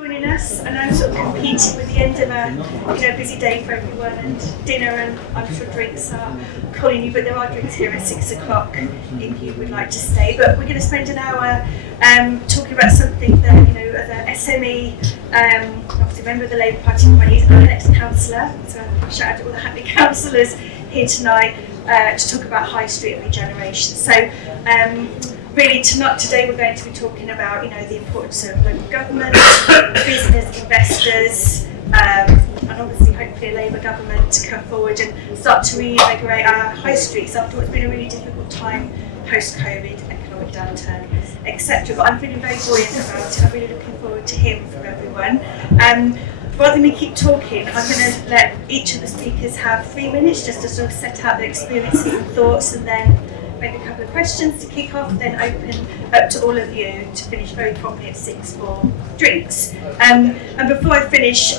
joining us. I know sort of competing with the end of a busy day for everyone, and dinner and I'm sure drinks are calling you, but there are drinks here at 6 o'clock if you would like to stay. But we're going to spend an hour talking about something that, as an SME, obviously member of the Labour Party for many years, I'm an ex-councillor, so shout out to all the happy councillors here tonight to talk about high street regeneration. So really today we're going to be talking about the importance of local government, business, investors, and obviously hopefully a Labour government to come forward and start to reinvigorate our high streets after what's been a really difficult time post-COVID, economic downturn, etc. But I'm feeling very buoyant about it. I'm really looking forward to hearing from everyone. Rather than me keep talking, I'm going to let each of the speakers have 3 minutes just to sort of set out their experiences and thoughts, and then maybe a couple of questions to kick off, then open up to all of you to finish very properly at 6 for drinks. And before I finish,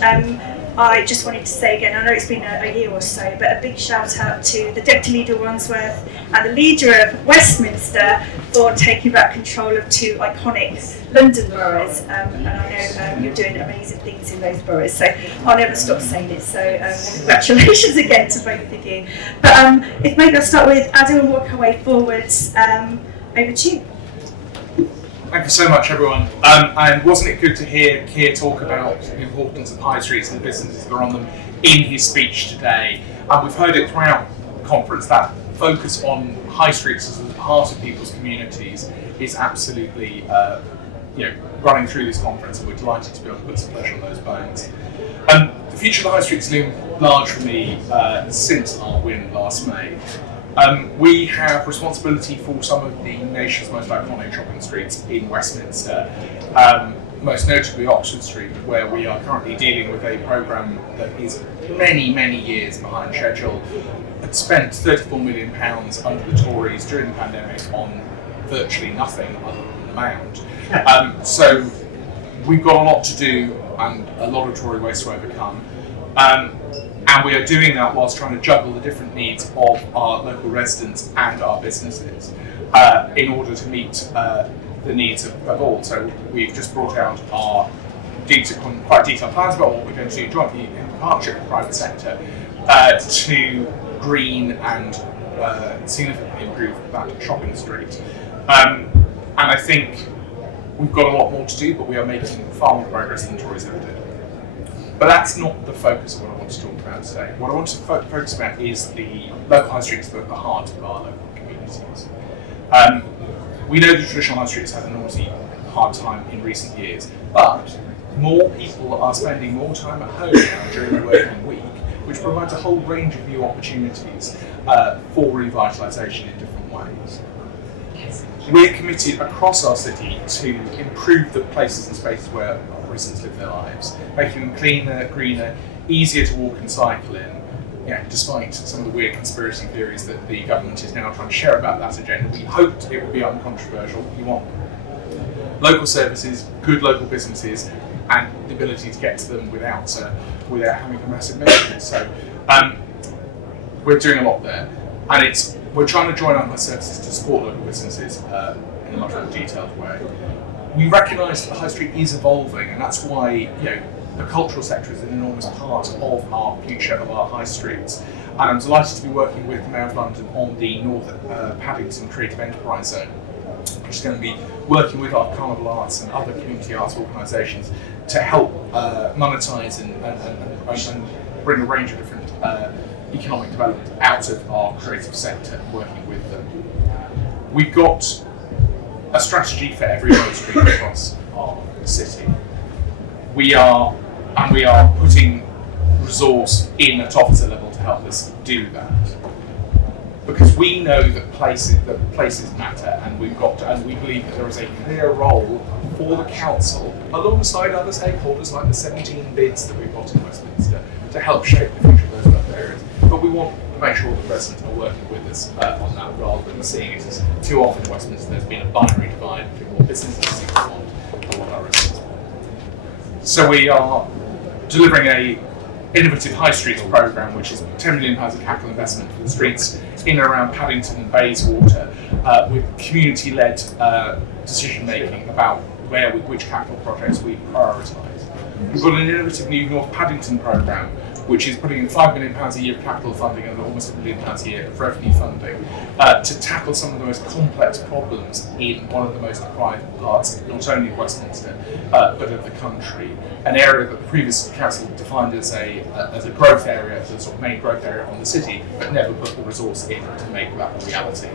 I just wanted to say again, I know it's been a year or so, but a big shout out to the Deputy Leader of Wandsworth and the Leader of Westminster for taking back control of 2 iconic London boroughs, and I know you're doing amazing things in those boroughs, so I'll never stop saying it, so congratulations again to both of you. But if maybe I'll start with Adam and work our way forwards, over to you. Thank you so much, everyone. And wasn't it good to hear Keir talk about the importance of high streets and the businesses that are on them in his speech today? And we've heard it throughout the conference, that focus on high streets as a part of people's communities is absolutely running through this conference, and we're delighted to be able to put some flesh on those bones. The future of the high streets loomed large for me since our win last May. We have responsibility for some of the nation's most iconic shopping streets in Westminster, most notably Oxford Street, where we are currently dealing with a programme that is many, many years behind schedule. It spent £34 million under the Tories during the pandemic on virtually nothing other than the mound. So we've got a lot to do and a lot of Tory waste to overcome. And we are doing that whilst trying to juggle the different needs of our local residents and our businesses in order to meet the needs of all. So we've just brought out our quite detailed plans about what we're going to do jointly in partnership with the private sector to green and significantly improve that shopping street. And I think we've got a lot more to do, but we are making far more progress than the Tories ever did. But that's not the focus of what I want to talk about today. What I want to focus about is the local high streets that are at the heart of our local communities. We know the traditional high streets have an enormously hard time in recent years, but more people are spending more time at home now during the working week, which provides a whole range of new opportunities for revitalisation in different ways. We're committed across our city to improve the places and spaces where our residents live their lives, making them cleaner, greener, easier to walk and cycle in. Despite some of the weird conspiracy theories that the government is now trying to share about that agenda, we hoped it would be uncontroversial. We want local services, good local businesses, and the ability to get to them without having a massive maintenance. So we're doing a lot there, and we're trying to join up our services to support local businesses in a much more detailed way. We recognise that the high street is evolving, and that's why the cultural sector is an enormous part of our future of our high streets. And I'm delighted to be working with the Mayor of London on the North Paddington Creative Enterprise Zone, which is going to be working with our carnival arts and other community arts organisations to help monetise and bring a range of different economic development out of our creative sector, working with them. We've got a strategy for every road street across our city. We are putting resource in at officer level to help us do that, because we know that places matter, and we believe that there is a clear role for the council alongside other stakeholders like the 17 bids that we've got in Westminster to help shape the future of those local areas. But we want to make sure the residents are working with us on that, rather than seeing it as too often in Westminster there's been a binary divide between what businesses seem to want and what our residents want. So we are delivering a innovative high streets programme, which is £10 million of capital investment for the streets in and around Paddington and Bayswater, with community-led decision making about which capital projects we prioritise. We've got an innovative new North Paddington programme, which is putting in £5 million a year of capital funding and almost £1 million a year of revenue funding to tackle some of the most complex problems in one of the most deprived parts, not only of Westminster, but of the country. An area that the previous council defined as a growth area, as a sort of main growth area on the city, but never put the resource in to make that a reality.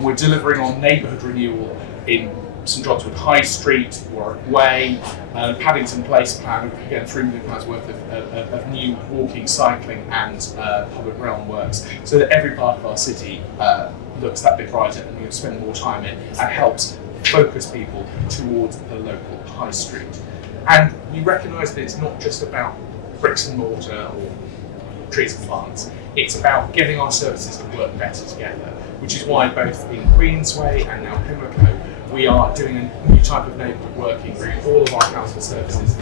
We're delivering on neighbourhood renewal in St John's Wood High Street, Warwick Way, Paddington Place plan, again £3 million worth of new walking, cycling and public realm works, so that every part of our city looks that bit brighter and you spend more time in and helps focus people towards the local high street. And we recognise that it's not just about bricks and mortar or trees and plants, it's about getting our services to work better together, which is why both in Queensway and now Pimlico we are doing a new type of neighbourhood working, bringing all of our council services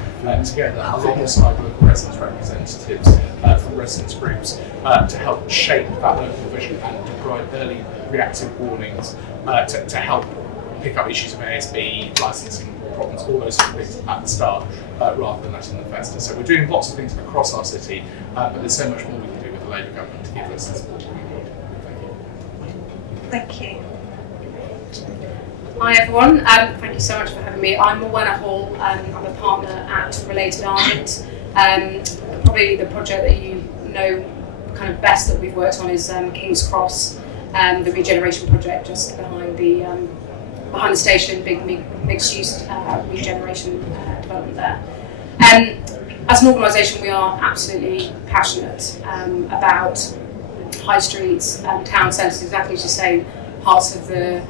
together alongside local residents representatives from residents groups to help shape that local vision and to provide early reactive warnings to help pick up issues of ASB, licensing problems, all those sort of things at the start rather than letting them fester. So we're doing lots of things across our city, but there's so much more we can do with the Labour government to give us the support we need. Thank you. Hi everyone, thank you so much for having me. I'm Morwenna Hall, I'm a partner at Related Argent. Probably the project that you know kind of best that we've worked on is King's Cross, the regeneration project just behind the station, big mixed use regeneration development there. As an organisation we are absolutely passionate about high streets, town centres, exactly as you say, parts of the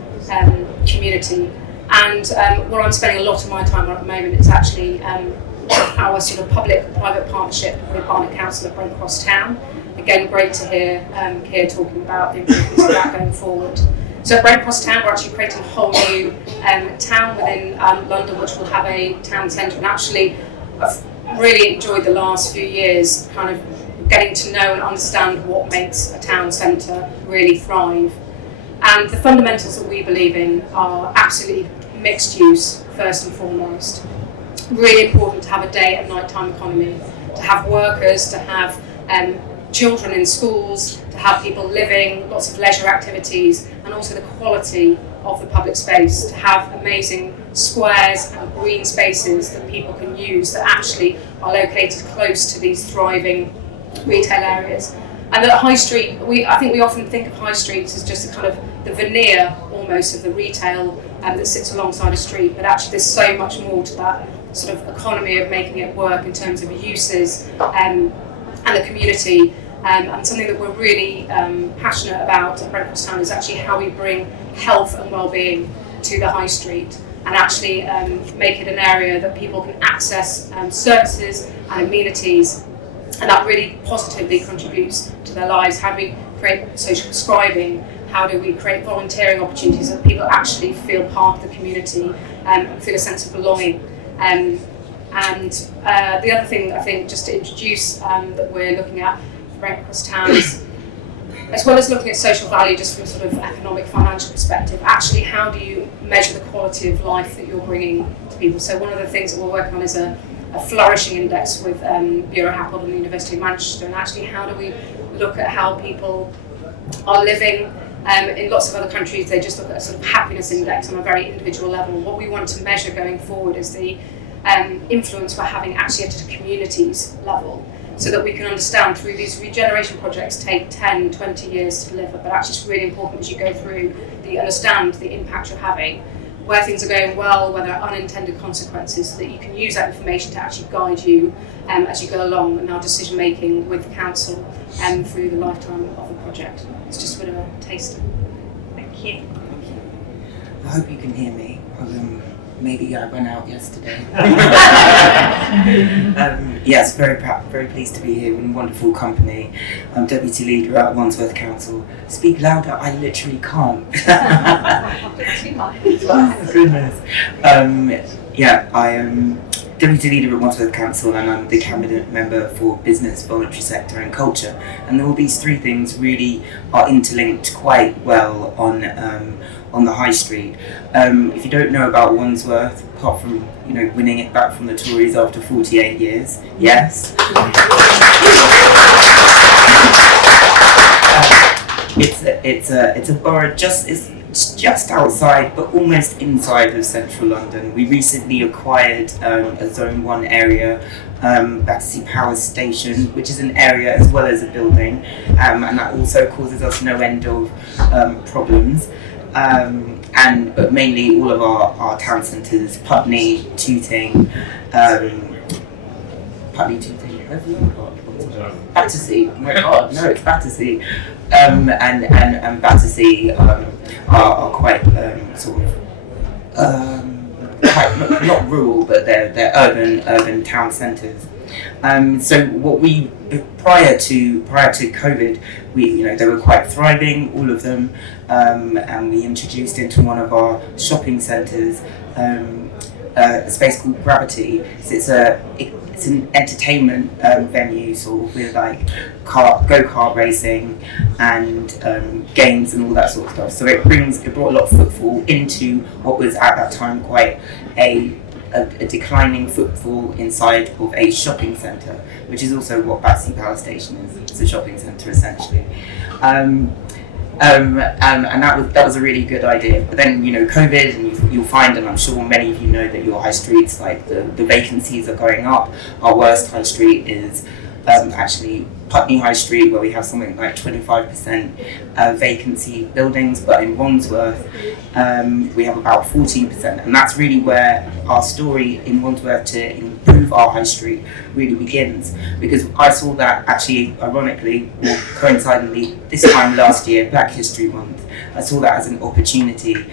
community, and what I'm spending a lot of my time on at the moment is actually our sort of public-private partnership with Barnet Council at Brent Cross Town. Again, great to hear Keir talking about the importance of that going forward. So at Brent Cross Town, we're actually creating a whole new town within London, which will have a town centre. And actually, I've really enjoyed the last few years, kind of getting to know and understand what makes a town centre really thrive. And the fundamentals that we believe in are absolutely mixed use, first and foremost. Really important to have a day and nighttime economy, to have workers, to have children in schools, to have people living, lots of leisure activities, and also the quality of the public space, to have amazing squares and green spaces that people can use that actually are located close to these thriving retail areas. And at High Street, I think we often think of high streets as just a kind of the veneer almost of the retail that sits alongside a street, but actually there's so much more to that sort of economy of making it work in terms of uses and the community. And something that we're really passionate about at Brent Cross Town is actually how we bring health and well-being to the high street and actually make it an area that people can access services and amenities, and that really positively contributes to their lives. How do we create social prescribing? How do we create volunteering opportunities so that people actually feel part of the community and feel a sense of belonging? And the other thing I think just to introduce that we're looking at for Brent Cross Town is, as well as looking at social value just from a sort of economic financial perspective, actually how do you measure the quality of life that you're bringing to people? So one of the things that we're working on is a flourishing index with Bureau Happold and the University of Manchester, and actually how do we look at how people are living. In lots of other countries they just look at a sort of happiness index on a very individual level. What we want to measure going forward is the influence we're having actually at a communities level, so that we can understand through these regeneration projects take 10, 20 years to deliver, but actually it's really important as you go through the understand the impact you're having, where things are going well, where there are unintended consequences, so that you can use that information to actually guide you as you go along in our decision making with the council through the lifetime of the project. It's just a bit of a taster. Thank you. I hope you can hear me. Maybe I went out yesterday. Yes, very pleased to be here in wonderful company. I'm Deputy Leader at Wandsworth Council. Speak louder, I literally can't. Oh, goodness. I am Deputy Leader at Wandsworth Council, and I'm the Cabinet Member for Business, Voluntary Sector and Culture. And all these three things really are interlinked quite well on on the high street. If you don't know about Wandsworth, apart from winning it back from the Tories after 48 years, yes. It's a borough it's just outside but almost inside of central London. We recently acquired a Zone 1 area, Battersea Power Station, which is an area as well as a building, and that also causes us no end of problems. But mainly all of our town centres, Putney, Tooting, Battersea. Oh my God, no, it's Battersea, and Battersea are quite quite not rural, but they're urban town centres. So what we prior to COVID, they were quite thriving, all of them, and we introduced into one of our shopping centres a space called Gravity. So it's an entertainment venue, sort of, with like go-kart racing and games and all that sort of stuff. So it brought a lot of footfall into what was at that time quite a declining footfall inside of a shopping centre, which is also what Battersea Power Station is. It's a shopping centre essentially. And that was a really good idea. But then COVID, and you'll find, and I'm sure many of you know, that your high streets, like the vacancies are going up. Our worst high street is actually Putney High Street, where we have something like 25% vacancy buildings, but in Wandsworth we have about 14%, and that's really where our story in Wandsworth to improve our high street really begins, because I saw that actually, ironically or coincidentally, this time last year, Black History Month, I saw that as an opportunity.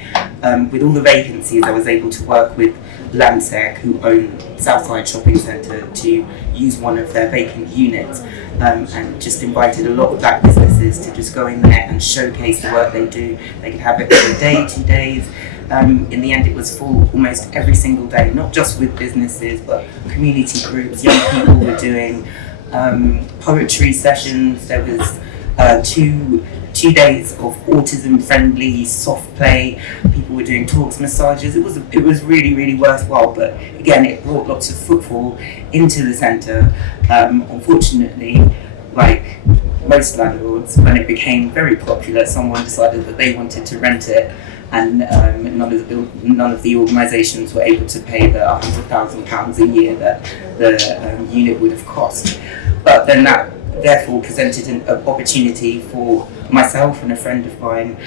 With all the vacancies, I was able to work with Landsec, who own Southside Shopping Centre, to use one of their vacant units, and just invited a lot of black businesses to just go in there and showcase the work they do. They could have it for a day, 2 days. In the end, it was full almost every single day, not just with businesses, but community groups. Young people were doing poetry sessions. There was two days of autism-friendly soft play. People were doing talks, massages. It was really, really worthwhile. But again, it brought lots of footfall into the centre. Unfortunately, like most landlords, when it became very popular, someone decided that they wanted to rent it, and none of the organisations were able to pay the £100,000 a year that the unit would have cost. But then that therefore presented an opportunity for myself and a friend of mine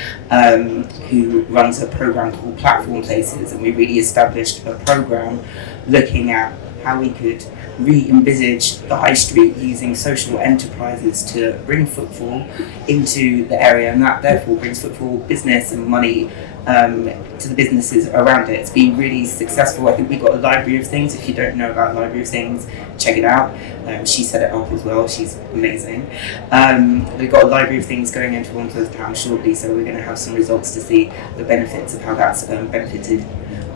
who runs a program called Platform Places, and we really established a program looking at how we could re-envisage the high street using social enterprises to bring footfall into the area, and that therefore brings footfall, business and money to the businesses around it. It's been really successful. I think we've got a library of things. If you don't know about library of things, check it out. She set it up as well. She's amazing. We've got a library of things going into Wandsworth Town shortly, so we're going to have some results to see the benefits of how that's benefited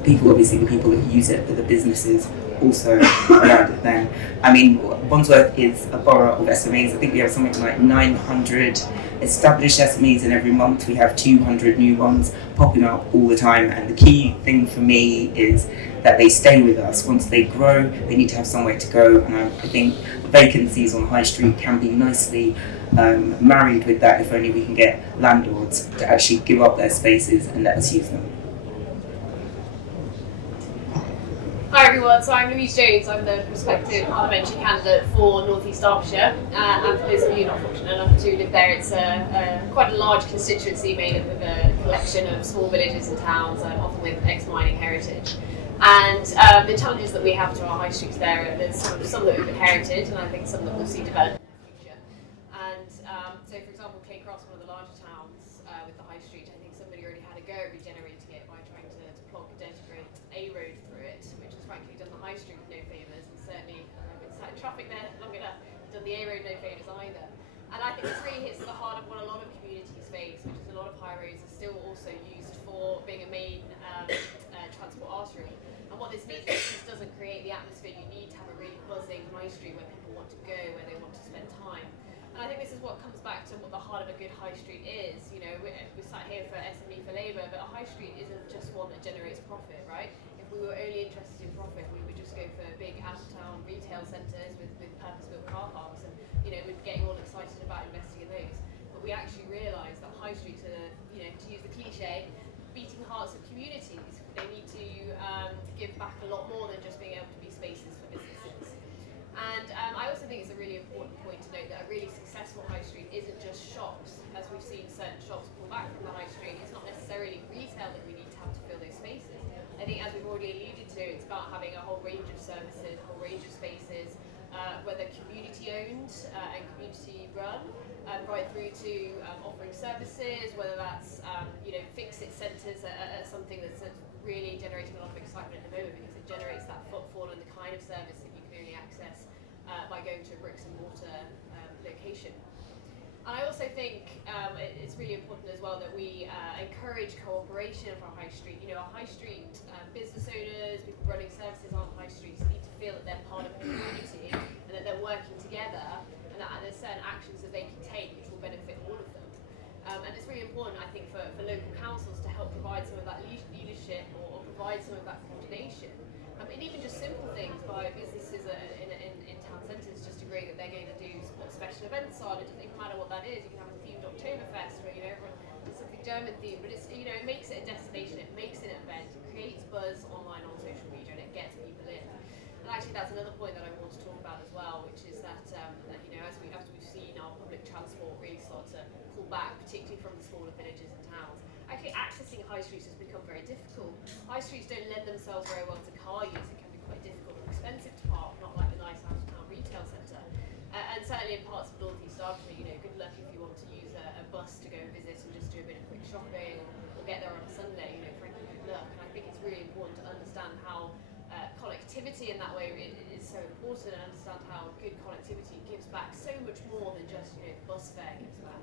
people, obviously the people that use it, but the businesses also around it then. I mean, Wandsworth is a borough of SMEs. I think we have something like 900 established SMEs, and every month we have 200 new ones popping up all the time. And the key thing for me is that they stay with us. Once they grow, they need to have somewhere to go, and I think vacancies on the high street can be nicely married with that, if only we can get landlords to actually give up their spaces and let us use them. Hi everyone, so I'm Louise Jones. I'm the prospective parliamentary candidate for North East Derbyshire, and for those of you not fortunate enough to live there, it's quite a large constituency made up of a collection of small villages and towns, often with ex-mining heritage. And the challenges that we have to our high streets there's some that we've inherited, and I think some that we'll see develop in the future. And so, for example, Cllr, one of the larger towns with the high street, I think somebody already had a go at regenerating it by trying to plonk a integrate A road through it, which has frankly done the high street no favours, and certainly been sat in traffic there long enough, done the A road no favours either. And I think this really hits the heart of what a lot of communities face, which is a lot of high roads are still also used for being a main transport artery. And what this means is this doesn't create the atmosphere you need to have a really buzzing high street where people want to go, where they want to spend time. And I think this is what comes back to what the heart of a good high street is. You know, we're sat here for SME for Labour, but a high street isn't just one that generates profit, right? If we were only interested in profit, we would just go for big out-of-town retail centres with purpose-built car parks, and we're getting all excited about investing in those. But we actually realise that high streets are, to use the cliche, beating hearts of communities. They need to give back a lot more than just being able to be spaces for businesses. And I also think it's a really important point to note that a really successful high street isn't just shops. As we've seen certain shops pull back from the high street, it's not necessarily retail that we need to have to fill those spaces. I think, as we've already alluded to, it's about having a whole range of services, a whole range of spaces, whether community owned and community run, right through to offering services, whether that's fix-it centres are something that's really generating a lot of excitement at the moment, because it generates that footfall and the kind of service that you can only access by going to a bricks and mortar location. And I also think it's really important as well that we encourage cooperation for our high street. Our high street business owners, people running services on high streets need to feel that they're part of a community and that they're working together, and that there's certain actions that they can take which will benefit all of them. And it's really important, I think, for local councils to help provide some of that leadership or provide some of that coordination. And even just simple things by businesses in town centres just agree that they're going to do what special events are. It doesn't even matter what that is. You can have a themed Oktoberfest where everyone does something German themed, but it's it makes it a destination, it makes it an event, it creates buzz online on social media, and it gets people in. And actually, that's another point that I want to talk about as well, which is that as we've seen our public transport really start to pull back, particularly from the smaller villages and towns, actually accessing high streets has become very difficult. High streets don't lend themselves very well to car use. It can be quite difficult and expensive to park, not like the nice out-of-town retail centre. And certainly in parts of North East Derbyshire, good luck if you want to use a bus to go and visit and just do a bit of quick shopping, or get there on a Sunday. Frankly, good luck. And I think it's really important to understand how connectivity in that way is so important, and understand how good connectivity gives back so much more than just the bus fare gives back.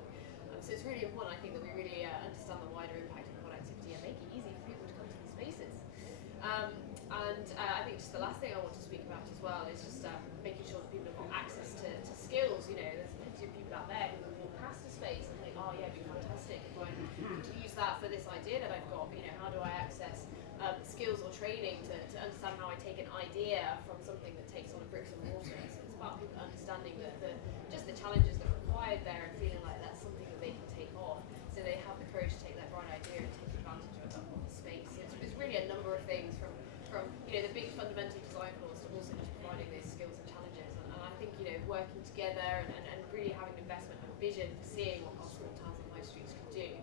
So it's really important, I think, that we really understand the wider impact of connectivity and make it easy for people to come to these spaces. I think just the last thing I want to speak about as well is just making sure that people have got access to skills. There's plenty of people out there who will walk past a space and think, oh yeah, it'd be fantastic if I could use that for this idea that I've got. How do I access skills or training to understand how I take an idea from something that takes on a bricks and mortar. So it's about people understanding just the challenges that are required there, and feeling like that's something that they can take on, so they have the courage to take that bright idea and take advantage of that on the space. So it's really a number of things from the big fundamental design flaws to also just providing those skills and challenges. And I think working together and really having an investment and vision for seeing what our small towns and high streets can do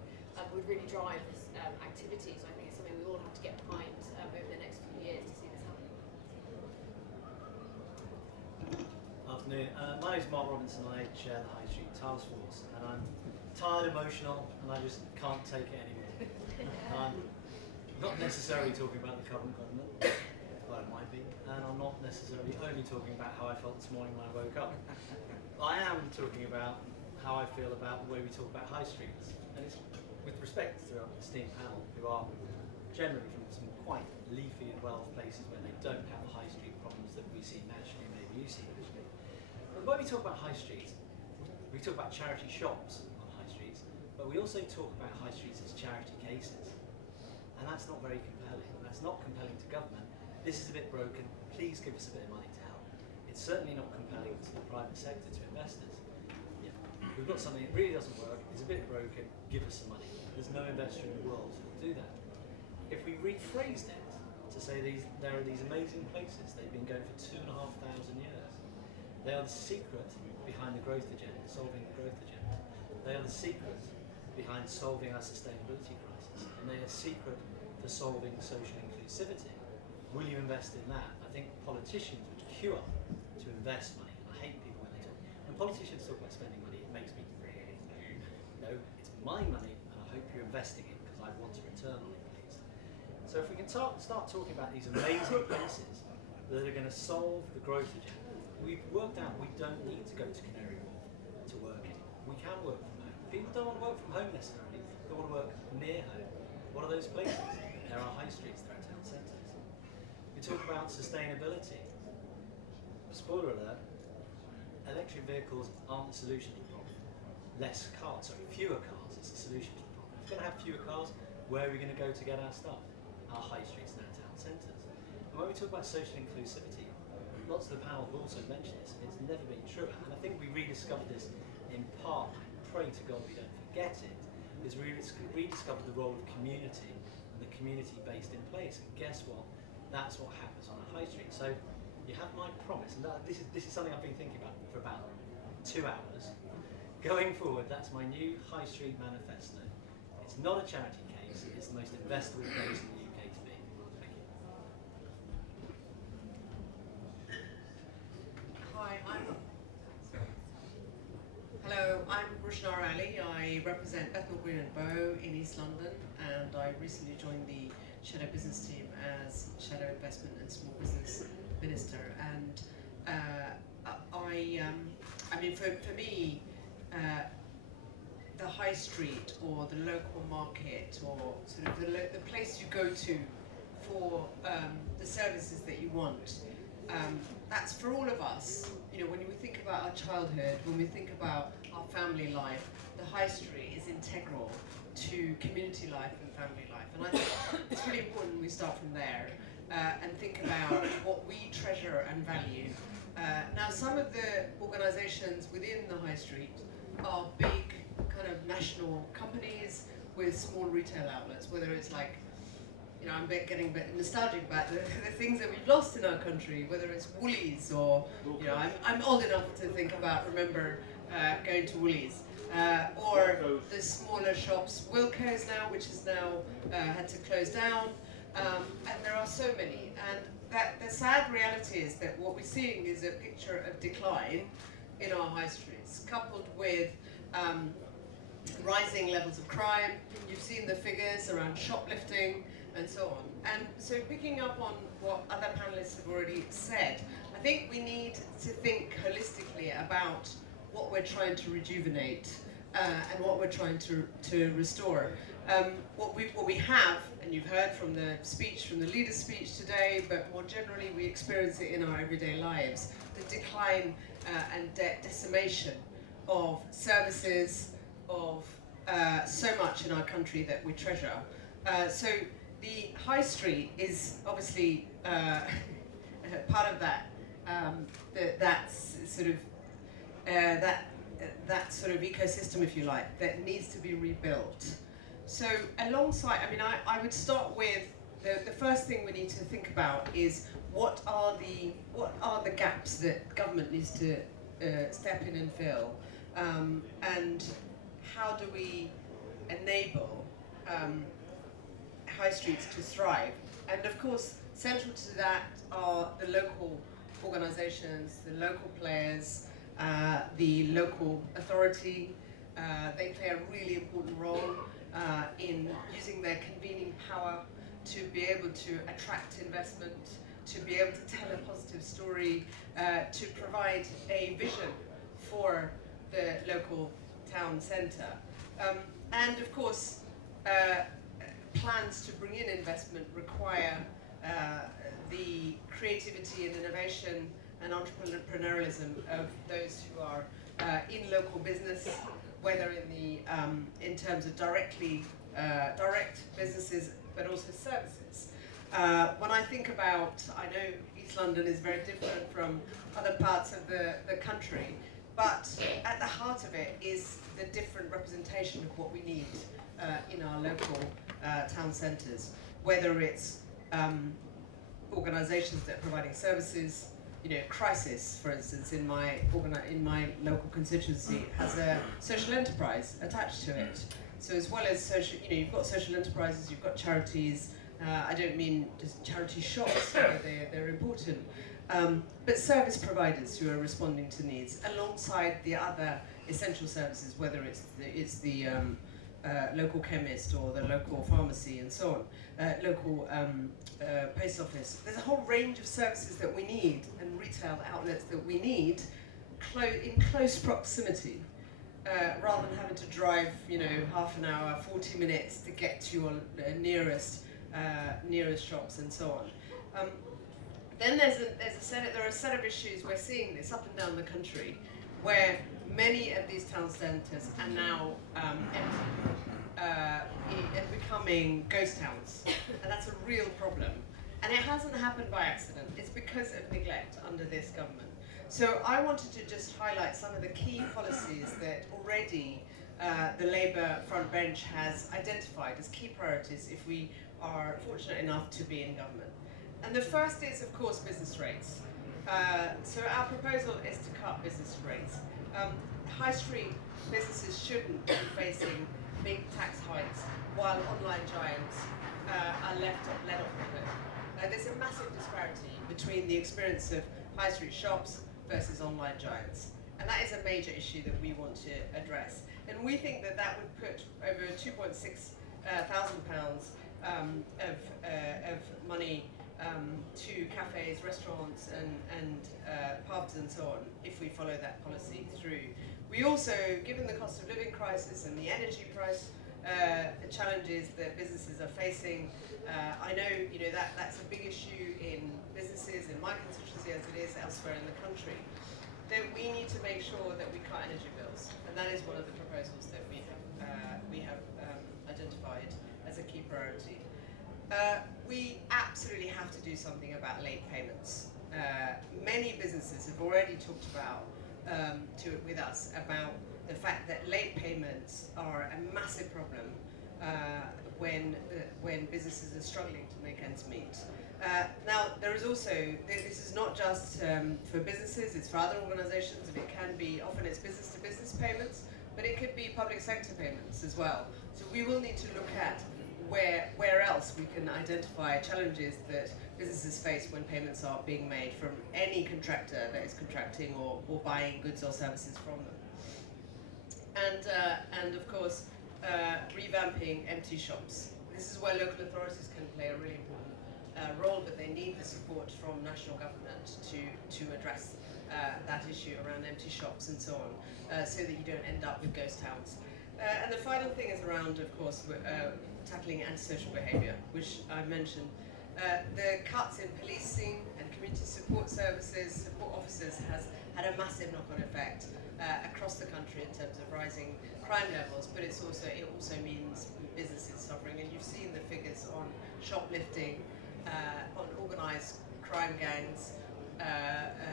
would really drive this activity. So I think it's something we all have to get behind over the next few years to see this happen. Afternoon. My name is Mark Robinson. I chair the High Street Task Force, and I'm tired, emotional, and I just can't take it anymore. I'm not necessarily talking about the current government, but it might be, and I'm not necessarily only talking about how I felt this morning when I woke up. I am talking about how I feel about the way we talk about high streets, and it's with respect to our esteemed panel, who are generally from some quite leafy and well-off places where they don't have the high street problems that we see nationally, maybe you see nationally. But when we talk about high streets, we talk about charity shops on high streets, but we also talk about high streets as charity cases. And that's not very compelling. That's not compelling to government. This is a bit broken, please give us a bit of money to help. It's certainly not compelling to the private sector, to investors. We've got something that really doesn't work, it's a bit broken, give us some money. There's no investor in the world who will do that. If we rephrased it to say there are these amazing places, they've been going for 2,500 years. They are the secret behind the growth agenda, solving the growth agenda. They are the secret behind solving our sustainability crisis, and they are secret for solving social inclusivity. Will you invest in that? I think politicians would queue up to invest money, and I hate people when they talk. When politicians talk about spending money, it makes me really, it's my money, and I hope you're investing it because I want a return on it, please. So if we can start talking about these amazing places that are going to solve the growth agenda, we've worked out we don't need to go to Canary Wharf to work anymore. We can work from home. People don't want to work from home necessarily, they want to work near home. What are those places? There are high streets, there are town centres. We talk about sustainability. Spoiler alert, electric vehicles aren't the solution to the problem. fewer cars is the solution to the problem. If we're going to have fewer cars, where are we going to go to get our stuff? Our high streets and our town centres. And when we talk about social inclusivity, lots of the panel have also mentioned this, and it's never been truer. And I think we rediscovered this in part, pray to God we don't forget it, is we rediscovered the role of community and the community based in place. And guess what? That's what happens on a high street. So you have my promise, and this is something I've been thinking about for about 2 hours. Going forward, that's my new high street manifesto. It's not a charity case, it's the most investable place in the UK to be. Thank you. Hi, I'm Rushanara Ali. I represent Bethnal Green and Bow in East London, and I recently joined the Shadow Business team as Shadow Investment and Small Business Minister. And I mean, for me, the high street or the local market or sort of the place you go to for the services that you want, that's for all of us. You know, when we think about our childhood, when we think about our family life, the high street is integral to community life and family life. And I think it's really important we start from there and think about what we treasure and value. Now, some of the organisations within the high street are big kind of national companies with small retail outlets, whether it's like, you know, I'm getting a bit nostalgic about the things that we've lost in our country, whether it's Woolies or, you know, I'm old enough to remember going to Woolies, or the smaller shops, Wilko's now, which has now had to close down, and there are so many. And that the sad reality is that what we're seeing is a picture of decline in our high streets, coupled with rising levels of crime. You've seen the figures around shoplifting and so on. And so picking up on what other panelists have already said, I think we need to think holistically about what we're trying to rejuvenate and what we're trying to restore. What we have, and you've heard from the speech, from the leader's speech today, but more generally we experience it in our everyday lives, the decline and decimation of services, of so much in our country that we treasure. So the high street is obviously part of that. That sort of ecosystem, if you like, that needs to be rebuilt. So alongside, I mean, I would start with the first thing we need to think about is what are the gaps that government needs to step in and fill, and how do we enable high streets to thrive? And of course, central to that are the local organisations, the local players, the local authority. They play a really important role in using their convening power to be able to attract investment, to be able to tell a positive story, to provide a vision for the local town centre. And of course, plans to bring in investment require the creativity and innovation and entrepreneurialism of those who are in local business, whether in terms of direct businesses, but also services. When I think about, I know East London is very different from other parts of the country, but at the heart of it is the different representation of what we need in our local town centres, whether it's organisations that are providing services. You know, Crisis, for instance, in my local constituency, has a social enterprise attached to it. So as well as social, you know, you've got social enterprises, you've got charities. I don't mean just charity shops, they're important, but service providers who are responding to needs alongside the other essential services, whether it's the local chemist or the local pharmacy and so on, local post office. There's a whole range of services that we need and retail outlets that we need in close proximity, rather than having to drive, you know, half an hour, 40 minutes to get to your nearest shops and so on. Then there are a set of issues. We're seeing this up and down the country, where many of these town centres are now becoming ghost towns, and that's a real problem. And it hasn't happened by accident, it's because of neglect under this government. So I wanted to just highlight some of the key policies that already the Labour front bench has identified as key priorities if we are fortunate enough to be in government. And the first is, of course, business rates. So our proposal is to cut business rates. High street businesses shouldn't be facing big tax hikes while online giants are let off the hook. There's a massive disparity between the experience of high street shops versus online giants. And that is a major issue that we want to address. And we think that that would put over £2.6 thousand of money to cafes, restaurants and pubs and so on if we follow that policy through. We also, given the cost of living crisis and the energy price challenges that businesses are facing, I know that's a big issue in businesses in my constituency as it is elsewhere in the country. That we need to make sure that we cut energy bills, and that is one of the proposals that we have identified as a key priority. We absolutely have to do something about late payments. Many businesses have already talked about with us about the fact that late payments are a massive problem when businesses are struggling to make ends meet. Now, there is also, this is not just for businesses, it's for other organisations, and it can be, often it's business-to-business payments, but it could be public sector payments as well. So we will need to look at where else we can identify challenges that businesses face when payments are being made from any contractor that is contracting or buying goods or services from them. And of course, revamping empty shops. This is where local authorities can play a really important role, but they need the support from national government to address that issue around empty shops and so on, so that you don't end up with ghost towns. And the final thing is around, of course, tackling antisocial behaviour, which I mentioned. The cuts in policing and community support services, support officers, has had a massive knock-on effect across the country in terms of rising crime levels, but it also means businesses suffering. And you've seen the figures on shoplifting, on organised crime gangs,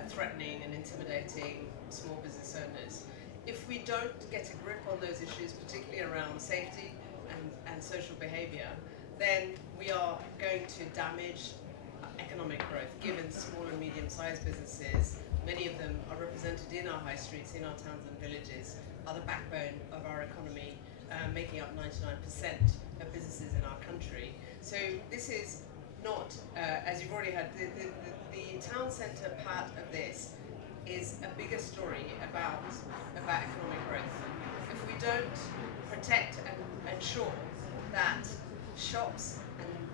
threatening and intimidating small business owners. If we don't get a grip on those issues, particularly around safety and social behaviour, then we are going to damage economic growth, given small and medium-sized businesses, many of them are represented in our high streets, in our towns and villages, are the backbone of our economy, making up 99% of businesses in our country. So this is not, as you've already heard, the town centre part of this is a bigger story about economic growth. If we don't protect and ensure that shops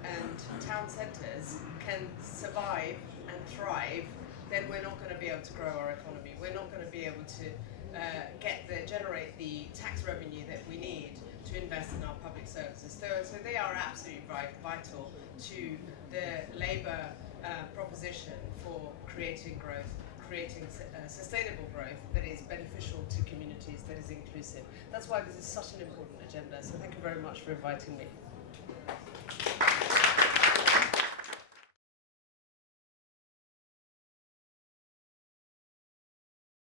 and town centres can survive and thrive, then we're not going to be able to grow our economy. We're not going to be able to generate the tax revenue that we need to invest in our public services. So they are absolutely vital to the Labour proposition for creating growth, creating sustainable growth that is beneficial to communities, that is inclusive. That's why this is such an important agenda. So thank you very much for inviting me.